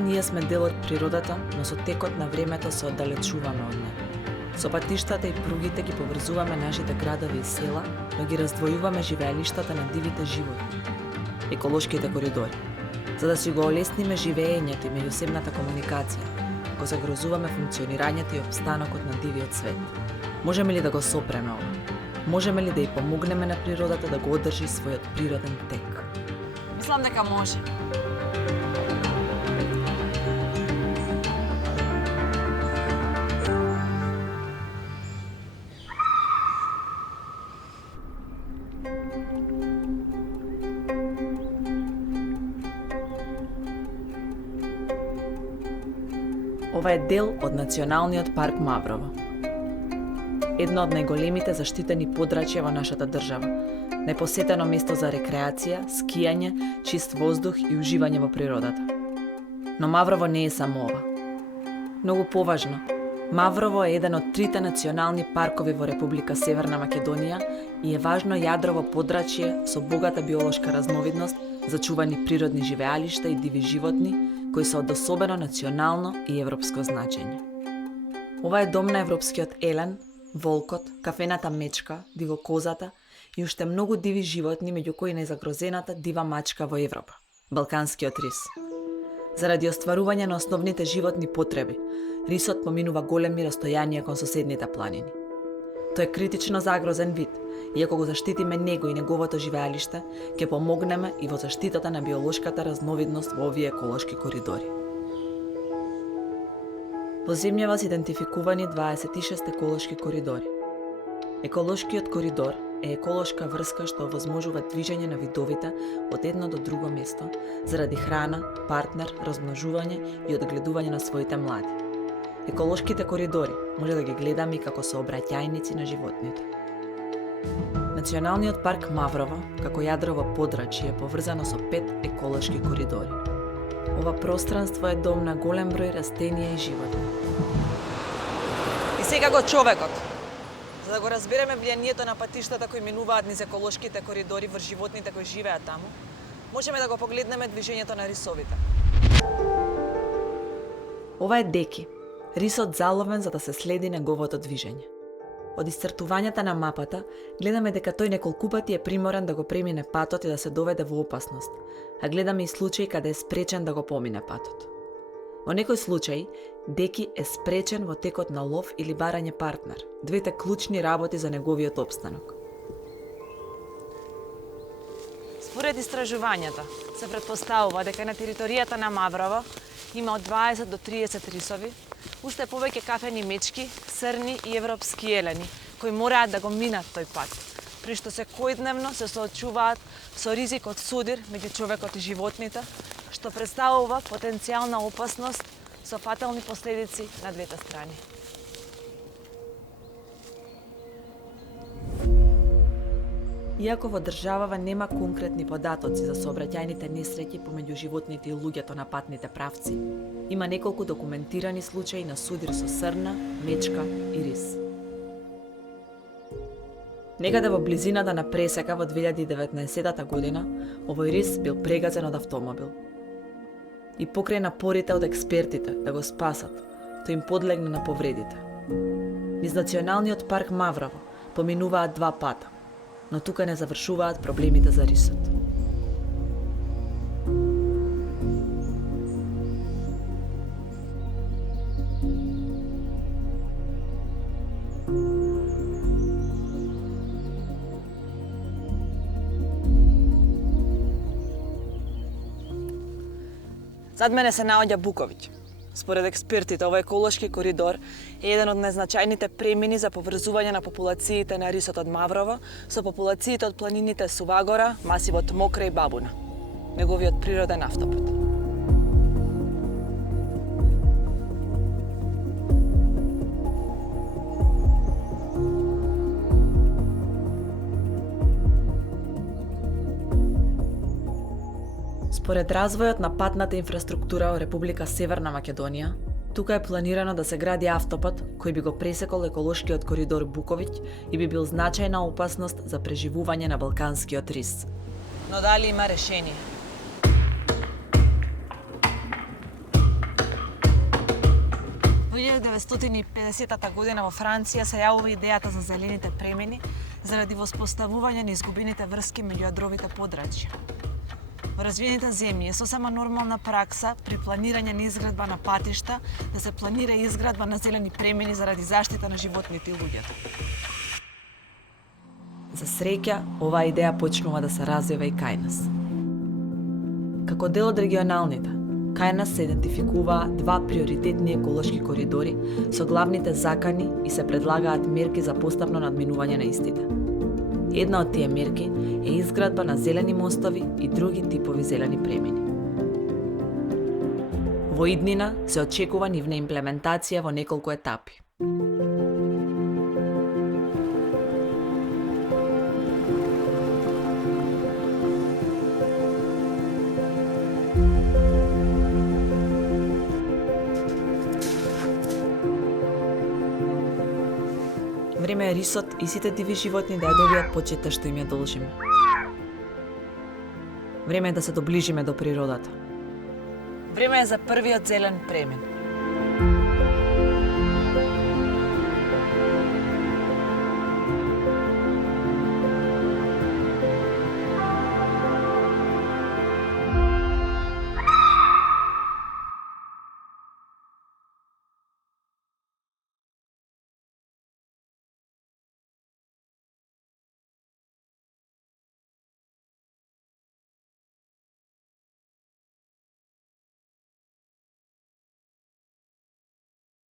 ние сме дел од природата, но со текот на времето се оддалечуваме од неа. Со патиштата и пругите ги поврзуваме нашите градови и села, но ги раздвојуваме живеелиштата на дивите животни. Еколошките коридори. За да си го олесниме живеењето и меѓусебната комуникација, го загрозуваме функционирањето и опстанокот на дивиот свет. Можеме ли да го сопреме ова? Можеме ли да ја помогнеме на природата да го одржи својот природен тек? Мислам дека може. Ова е дел од Националниот парк Маврово. Едно од најголемите заштитени подрачја во нашата држава, најпосетено место за рекреација, скијање, чист воздух и уживање во природата. Но Маврово не е само ова. Многу поважно, Маврово е еден од трите национални паркови во Република Северна Македонија и е важно јадрово подрачје со богата биолошка разновидност, зачувани природни живеалишта и диви животни, кои се од особено национално и европско значење. Ова е дом на европскиот елен, волкот, кафената мечка, дивокозата и уште многу диви животни, меѓу кои најзагрозената дива мачка во Европа – балканскиот рис. Заради остварување на основните животни потреби, рисот поминува големи растојанија кон соседните планини. Тој е критично загрозен вид, и ако го заштитиме него и неговото живеалиште, ќе помогнеме и во заштитата на биолошката разновидност во овие еколошки коридори. Во земјава се идентификувани 26 еколошки коридори. Еколошкиот коридор е еколошка врска што овозможува движење на видовите од едно до друго место заради храна, партнер, размножување и одгледување на своите млади. Еколошките коридори може да ги гледаме и како сообраќајници на животните. Националниот парк Маврово, како јадрово подрачје, е поврзано со 5 еколошки коридори. Ова пространство е дом на голем број растенија и животни. И сега го човекот. За да го разбереме влијанието на патиштата кои минуваат низ еколошките коридори врз животните кои живеат таму, можеме да го погледнеме движењето на рисовите. Ова е Деки, рисот заловен за да се следи неговото движење. Од исцртувањата на мапата, гледаме дека тој неколку пати е приморен да го премине патот и да се доведе во опасност, а гледаме и случаи каде е спречен да го помине патот. Во некој случај, Деки е спречен во текот на лов или барање партнер, двете клучни работи за неговиот опстанок. Според истражувањата, се претпоставува дека на територијата на Маврово има од 20 до 30 рисови, уште повеќе кафени мечки, срни и европски елени, кои мораат да го минат тој пат, при што секојдневно се соочуваат со ризик од судир меѓу човекот и животните, што представува потенцијална опасност со фатални последици на двете страни. Иако во државава нема конкретни податоци за сообраќајните несреќи помеѓу животните и луѓето на патните правци, има неколку документирани случаи на судир со срна, мечка и рис. Некаде во близината на пресека во 2019 година, овој рис бил прегазен од автомобил. И покрај напорите од експертите да го спасат, тој им подлегна на повредите. Низ Националниот парк Маврово поминуваат 2 пата, но тука не завршуваат проблемите за рисот. Зад мене се наоѓа Буковиќ. Според експертите, овој еколошки коридор е еден од најзначајните премини за поврзување на популациите на рисот од Маврово со популациите од планините Сувагора, масивот Мокра и Бабуна, неговиот природен автопат. Според развојот на патната инфраструктура во Република Северна Македонија, тука е планирано да се гради автопат кој би го пресекол еколошкиот коридор Буковиќ и би бил значајна опасност за преживување на балканскиот рис. Но дали има решение? 1950 година во Франција се јавува идејата за зелените премини заради воспоставување на изгубените врски меѓу јадровите подрачја. Во развиените земји е сосема нормална пракса при планирање на изградба на патишта да се планира изградба на зелени премини заради заштита на животните и луѓето. За среќа, оваа идеја почнува да се развива и кај нас. Како дел од регионалните, кај нас се идентификуваа два приоритетни еколошки коридори со главните закани и се предлагаат мерки за постапно надминување на истите. Една од тие мерки е изградба на зелени мостови и други типови зелени премини. Во иднина се очекува нивна имплементација во неколку етапи. Време е рисот и сите диви животни да ја добијат почета што им ја должиме. Време е да се доближиме до природата. Време е за првиот зелен премин.